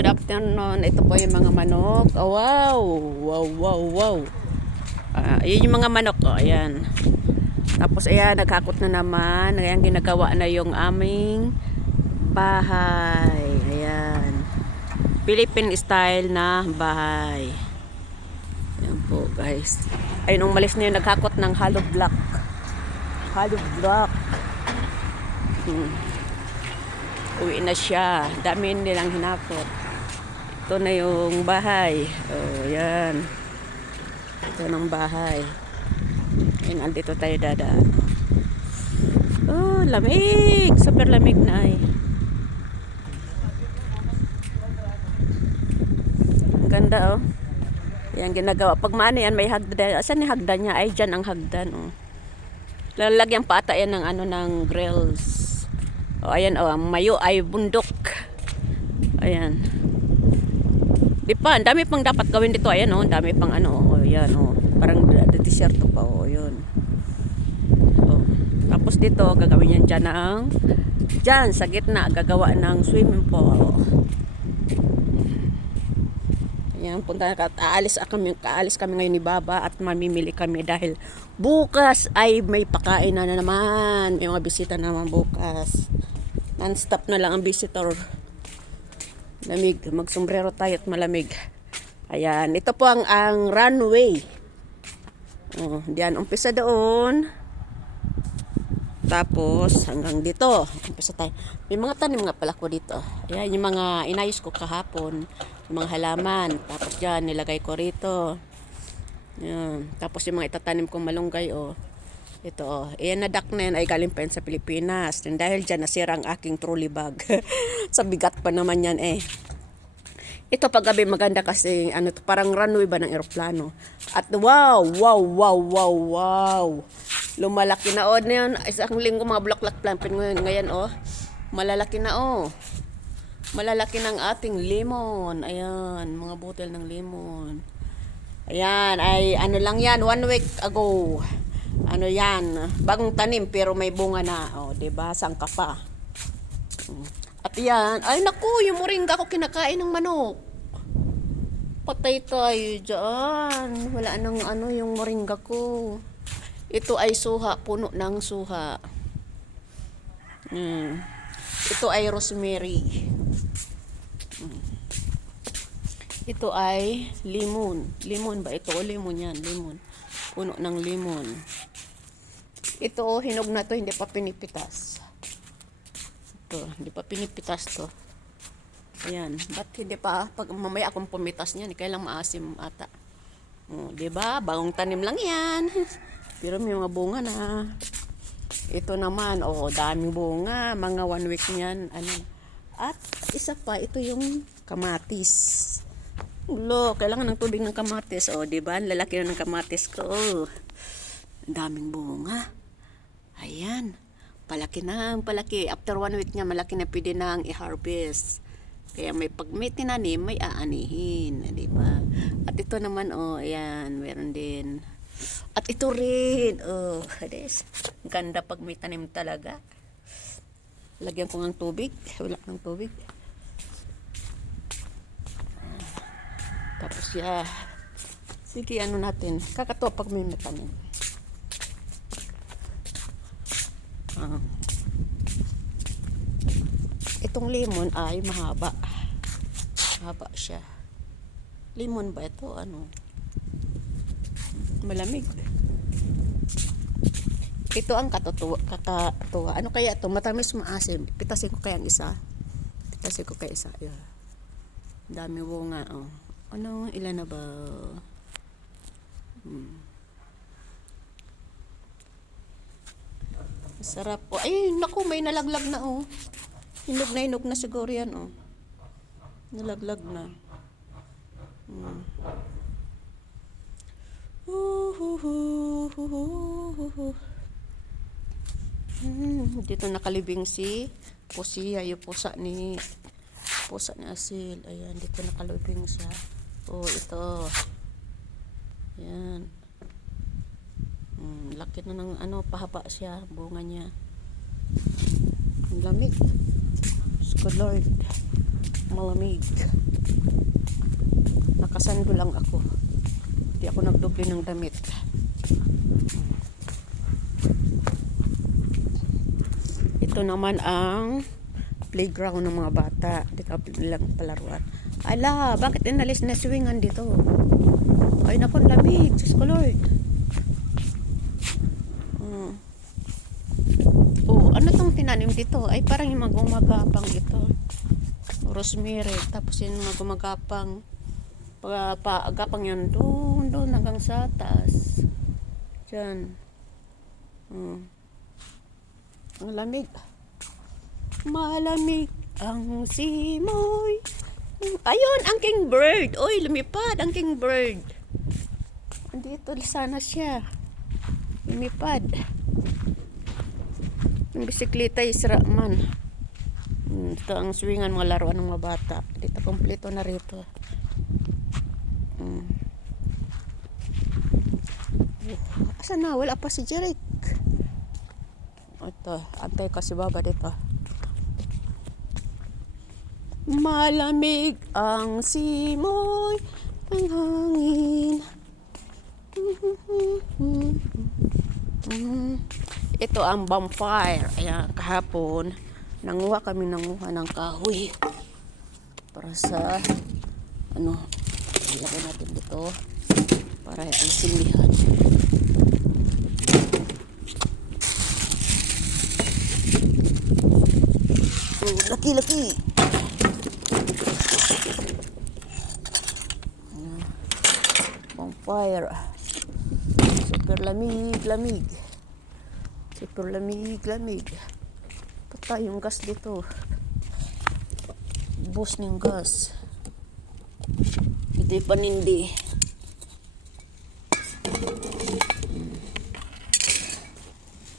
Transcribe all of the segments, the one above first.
good afternoon. Ito po yung mga manok. Oh, wow! Wow, wow, wow. Yun yung mga manok. Oh, ayan. Tapos ayan, naghakot na naman. Ayan, ginagawa na yung aming bahay. Ayan. Philippine style na bahay. Ayan po, guys. Ayun, umalis na yun. Naghakot ng hollow block. Hollow block. Hmm. Uwi na siya. Dami nilang hinakot. Ito na yung bahay. Oh, yan. Ito ng bahay. Ayun, andito tayo dadaan. Oh, lamig. Super lamig na ay. Ang ganda oh. Yan ginagawa. Pag maano yan, may hagdan. Asan yung hagdan niya? Ay, dyan ang hagdan oh. Lalagyan pa ata yan ng ano ng grills. O, ayan, o, ang mayo ay bundok. Ayan. Di pa, ang dami pang dapat gawin dito. Ayan, o, ang dami pang ano, o, ayan, o. Parang desierto pa, o, yun. O. Tapos dito, gagawin yan dyan ng, dyan, sa gitna, gagawa ng swimming pool. Ayan, punta na aalis kami, aalis kami ngayon ni Baba at mamimili kami dahil bukas ay may pakain na, na naman. May mga bisita na naman bukas. Non-stop na lang ang visitor. Lamig, magsombrero tayo at malamig. Ayan, ito po ang, ang runway. Oh, diyan, umpisa doon. Tapos, hanggang dito. Umpisa tayo. May mga tanim nga pala ko dito. Ayan, yung mga inayos ko kahapon. Yung mga halaman. Tapos dyan, nilagay ko rito. Ayan. Tapos yung mga itatanim kong malunggay, oh. Ito, oh. Na duck na yan ay galing pa yan sa Pilipinas. And dahil dyan, nasira ang aking trolley bag. sa bigat pa naman yan, eh. Ito paggabi maganda kasi ano to, parang runway ba ng eroplano. At wow, wow, wow, wow, wow. Lumalaki na oh, na yun. Isang linggo mga bulaklak planting ngayon, ngayon oh. Malalaki na oh. Malalaki ng ating lemon. Ayan, mga butel ng lemon. Ayan, ay ano lang yan, one week ago. Ano yan, bagong tanim pero may bunga na. Oh, 'di ba? Sangka pa. At yan, ay naku, yung moringa ko kinakain ng manok. Patay tayo dyan. Wala nang ano yung moringa ko. Ito ay suha, puno ng suha. Hmm. Ito ay rosemary. Hmm. Ito ay limon. Limon ba ito? O limon yan, limon. Puno ng limon. Ito, oh, hinog na to, hindi pa pinipitas. Ito, hindi pa pinipitas to. Ayan, ba't hindi pa, pag mamaya akong pumitas niyan, kailang maasim ata. Oh, 'di ba? Bagong tanim lang 'yan. Pero may mga bunga na. Ito naman, oh, daming bunga, mga one week niyan, ano. At isa pa, ito yung kamatis. Ulo, kailangan ng tubig ng kamatis. Oh, 'di ba? Ang Lalaki na ng kamatis ko. Oh. Ang daming bunga. Ayan. Palaki na, palaki. After one week niya, malaki na pwede nang i-harvest. Kaya may pag may tinanim, may aanihin, di ba? At ito naman, oh, ayan, meron din. At ito rin, oh, des, ganda pag may tanim talaga. Lagyan ko ng tubig, wala ng tubig. Tapos, yeah. Sige, ano natin, kakatuwa pag may tanim. Ah. Itong lemon ay mahaba. Mahaba siya. Lemon ba ito? Ano? Malamig. Ito ang katutuwa, kakatuwa. Ano kaya ito? Matamis maasim. Pitasin ko kaya ang isa. Pitasin ko kaya isa. Yeah. Dami bunga. Oh. Ano? Ilan na ba? Hmm. Sarap po. Ay, naku, may nalaglag na oh. Hinog na hinog na siguro yan oh. Nalaglag na. Hmm. Hmm, dito nakalibing si Pusiya, yung pusa ni pusa ni Asil. Ayan, dito nakalibing siya. Oh, ito. Ayan. Hmm, laki na ng ano, pahaba siya, bunga niya. Ang lamig. Ko Lord. Malamig. Nakasando lang ako. Hindi ako nagdoble ng damit. Ito naman ang playground ng mga bata. Dito lang palaruan. Ala, bakit inalis na swingan dito? Ay, ang lamig. Diyos ko, Lord. Hmm. Oh, ano tong tinanim dito? Ay, parang yung magumagapang ito. Rosemary. Tapos yung magumagapang pa, paagapang yan doon, doon hanggang sa taas. Diyan. Hmm. Ang lamig. Malamig ang simoy. Ayun, ang king bird. Oy, lumipad ang king bird. Andito sana siya. Lumipad. Yung bisikleta isra man. Hmm, Ito ang swingan mga laruan ng mga bata. Dito kompleto na rito. Hmm. Oh, Asa na? Wala pa si Jeric. Ito, antay ka si Baba dito. Malamig ang simoy ng hangin. Ito ang bonfire. Ayan, kahapon, nanguha kami nanguha ng kahoy. Para sa, ano, ilagay natin dito. Para ang silihan. Oh, laki, laki. Ayan. Bonfire. Super lamig, lamig. Super lamig, lamig. Patay yung gas dito. Bus ng gas. Ito yung panindi.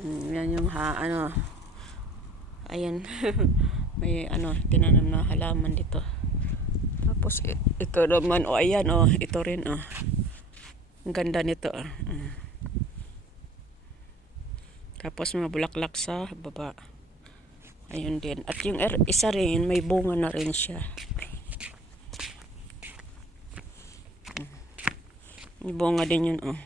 Mm, yan yung ha, ano, ayan, may ano, tinanam na halaman dito. Tapos ito naman, o ayan, o, ito rin, o. Ang ganda nito, o. Mm. Tapos mga bulaklak sa baba. Ayun din. At yung er, isa rin, may bunga na rin siya. Mm. May bunga din yun, oh.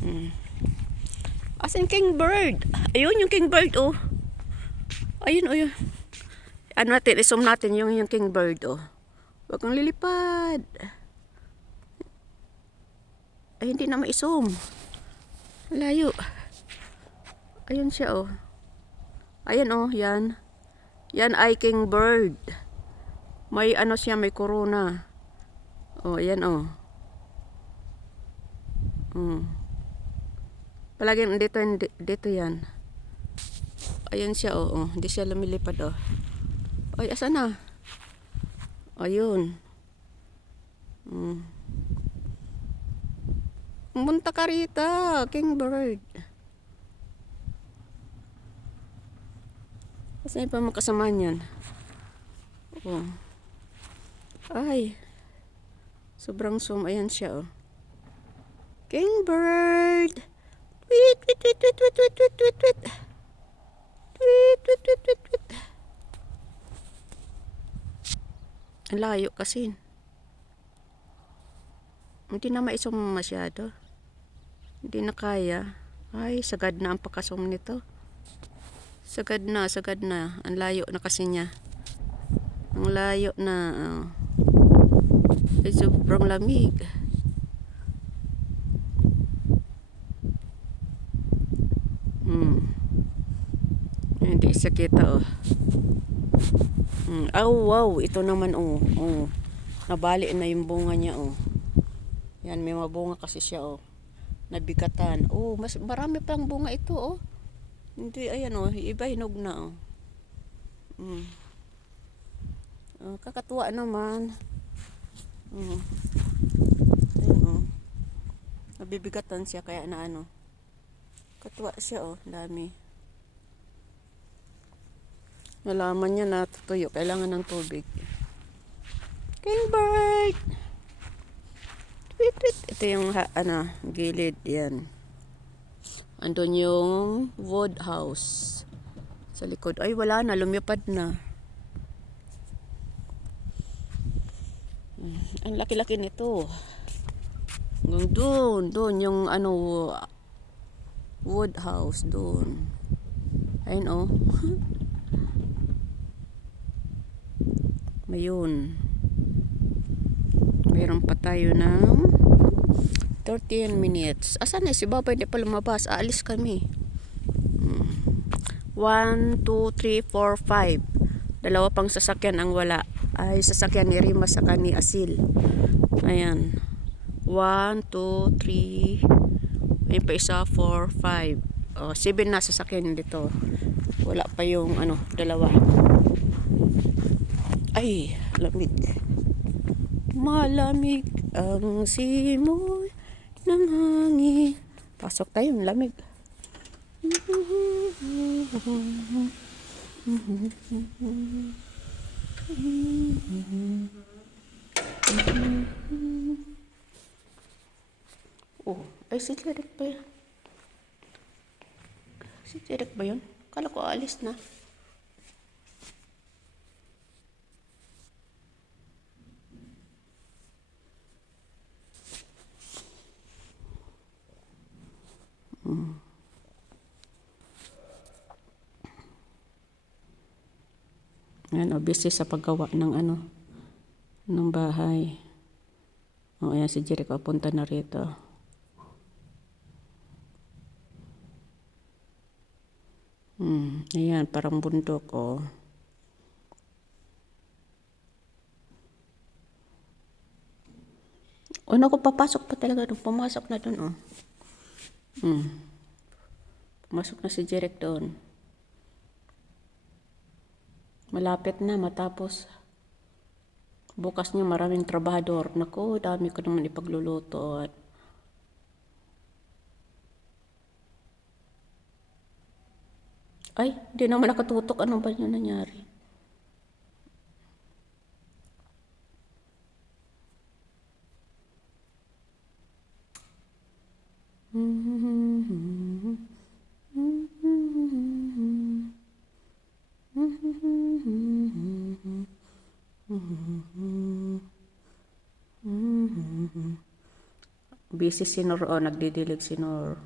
Mm. Asan king bird? Ayun yung king bird, oh. Ayun, oh, yun. Ano natin, isum natin yung, yung king bird, oh. Huwag kang lilipad. Ay, hindi na maisum. Layo. Ayun siya, oh. Ayan, oh, yan. Yan ay king bird. May ano siya, may corona. Oh, ayan, oh. Mm. Palagi dito, dito yan. Ayan siya, oh, oh. Hindi siya lumilipad, oh. Oy, asan na? Ayun. Hmm. Munta ka rito, Kingbird. Kasi pa makasamaan yan. Oh. Ay. Sobrang zoom. Ayan siya, oh. Kingbird! Tweet, tweet, tweet, tweet, tweet, tweet, tweet, tweet. Tweet, tweet, tweet, tweet. Ang layo kasi. Hindi na maisum masyado. Hindi na kaya. Ay, sagad na ang pakasum nito. Sagad na, sagad na. Ang layo na kasi niya. Ang layo na. Oh. Ay, sobrang lamig. Hmm. Hindi siya kita, oh. Mm. Oh, wow. Ito naman, oh. oh. Nabali na yung bunga niya, oh. Yan, may mga bunga kasi siya, oh. Nabigatan. Oh, mas marami pang bunga ito, oh. Hindi, ayan, oh. Iba hinog na, oh. Mm. Oh, kakatuwa naman. Mm. Ayan, oh. Nabibigatan siya, kaya na ano. Katuwa siya, oh. Dami. Nalaman niya na tutuyo. Kailangan ng tubig. King bird! Tweet, tweet. Ito yung ha, ano, gilid. Yan. Andun yung wood house. Sa likod. Ay, wala na. Lumipad na. Ang laki-laki nito. Hanggang doon. Doon yung ano wood house. Doon. Ayun oh. Mayun. Meron pa tayo ng 13 minutes. Asan na si Baba? Hindi pa lumabas. Aalis kami. 1, 2, 3, 4, 5. Dalawa pang sasakyan ang wala. Ay, sasakyan ni Rima sa ni Asil. Ayan. 1, 2, 3. Ayun pa isa, 4, 5. Oh, 7 na sasakyan dito. Wala pa yung ano, dalawa. Ay, lamig. Malamig ang simoy ng hangin. Pasok tayo, lamig. Oh, ay si Derek ba yun? Si Derek ba yun? Kala ko alis na. Ayan, o, busy sa paggawa ng ano, ng bahay. O, ayan, si Jericho, punta na rito. Hmm, ayan, parang bundok, o. O, naku, papasok pa talaga doon. Pumasok na doon, o. Hmm. Pumasok na si Jeric doon. Malapit na matapos. Bukas niya maraming trabahador. Naku, dami ko naman ipagluluto. At Ay, di naman nakatutok. Ano ba yung nangyari? Busy si Nor o nagdidilig si Nor.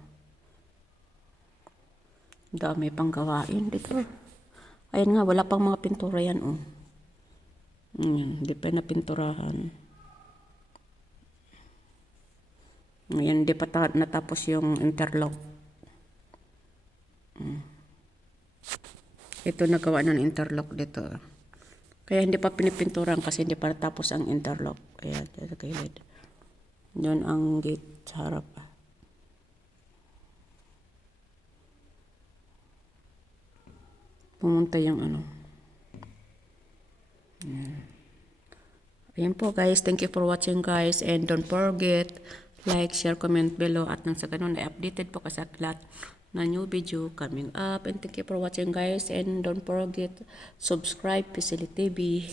Dami pang gawain dito. Ayan nga, wala pang mga pintura yan oh. Hmm, hindi pa napinturahan. Ngayon, hindi pa ta- natapos yung interlock. Hmm. Ito nagawa ng interlock dito. Kaya hindi pa pinipinturan kasi hindi pa natapos ang interlock. Kaya sa gilid. Yun ang gate sa harap. Pumunta yung ano. Ayan. Ayan po guys. Thank you for watching guys. And don't forget, like, share, comment below. At nang sa ganun, ay updated po kasi lahat na new video coming up. And thank you for watching guys. And don't forget, subscribe, Pisili TV.